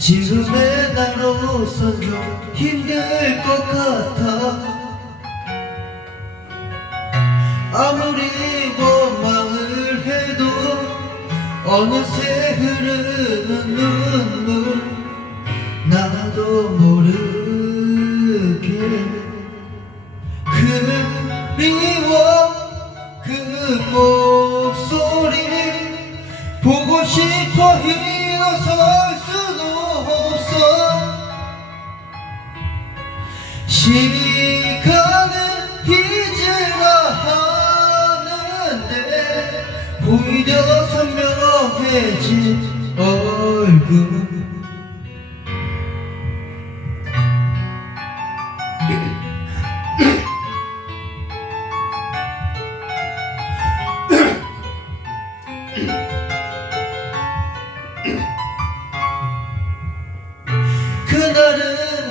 지금의 나로선 좀 힘들 것 같아. 아무리 원망을 해도 어느새 흐르는 눈물. 나도 모르 시간은 잊으라 하는데 오히려 선명해진 얼굴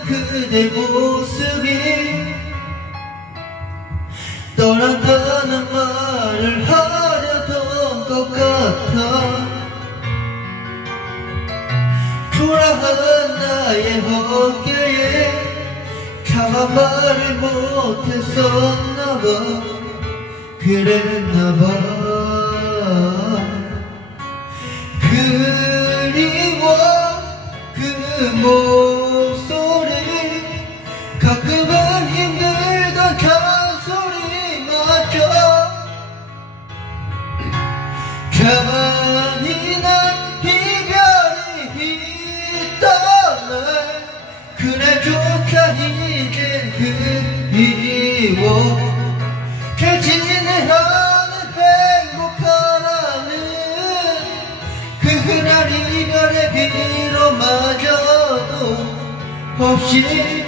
그대 모습이 떠난다는 말을 하려던 것 같아. 초라한 나의 어깨에 차마 말을 못했었나봐. 그랬나봐. 그리워 그 목소 잔인한 이별이 있다면 그날조차 이제 그리워. 개진해하는 행복하라는 그날 이별의 비로 마저도 없이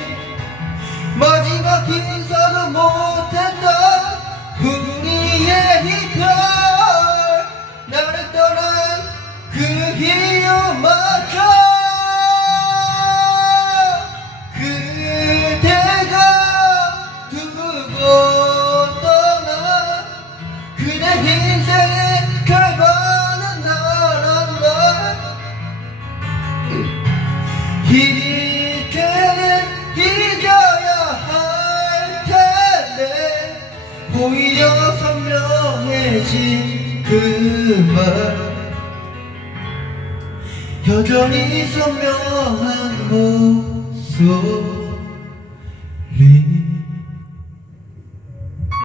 오히려 선명해진 그 말 여전히 선명한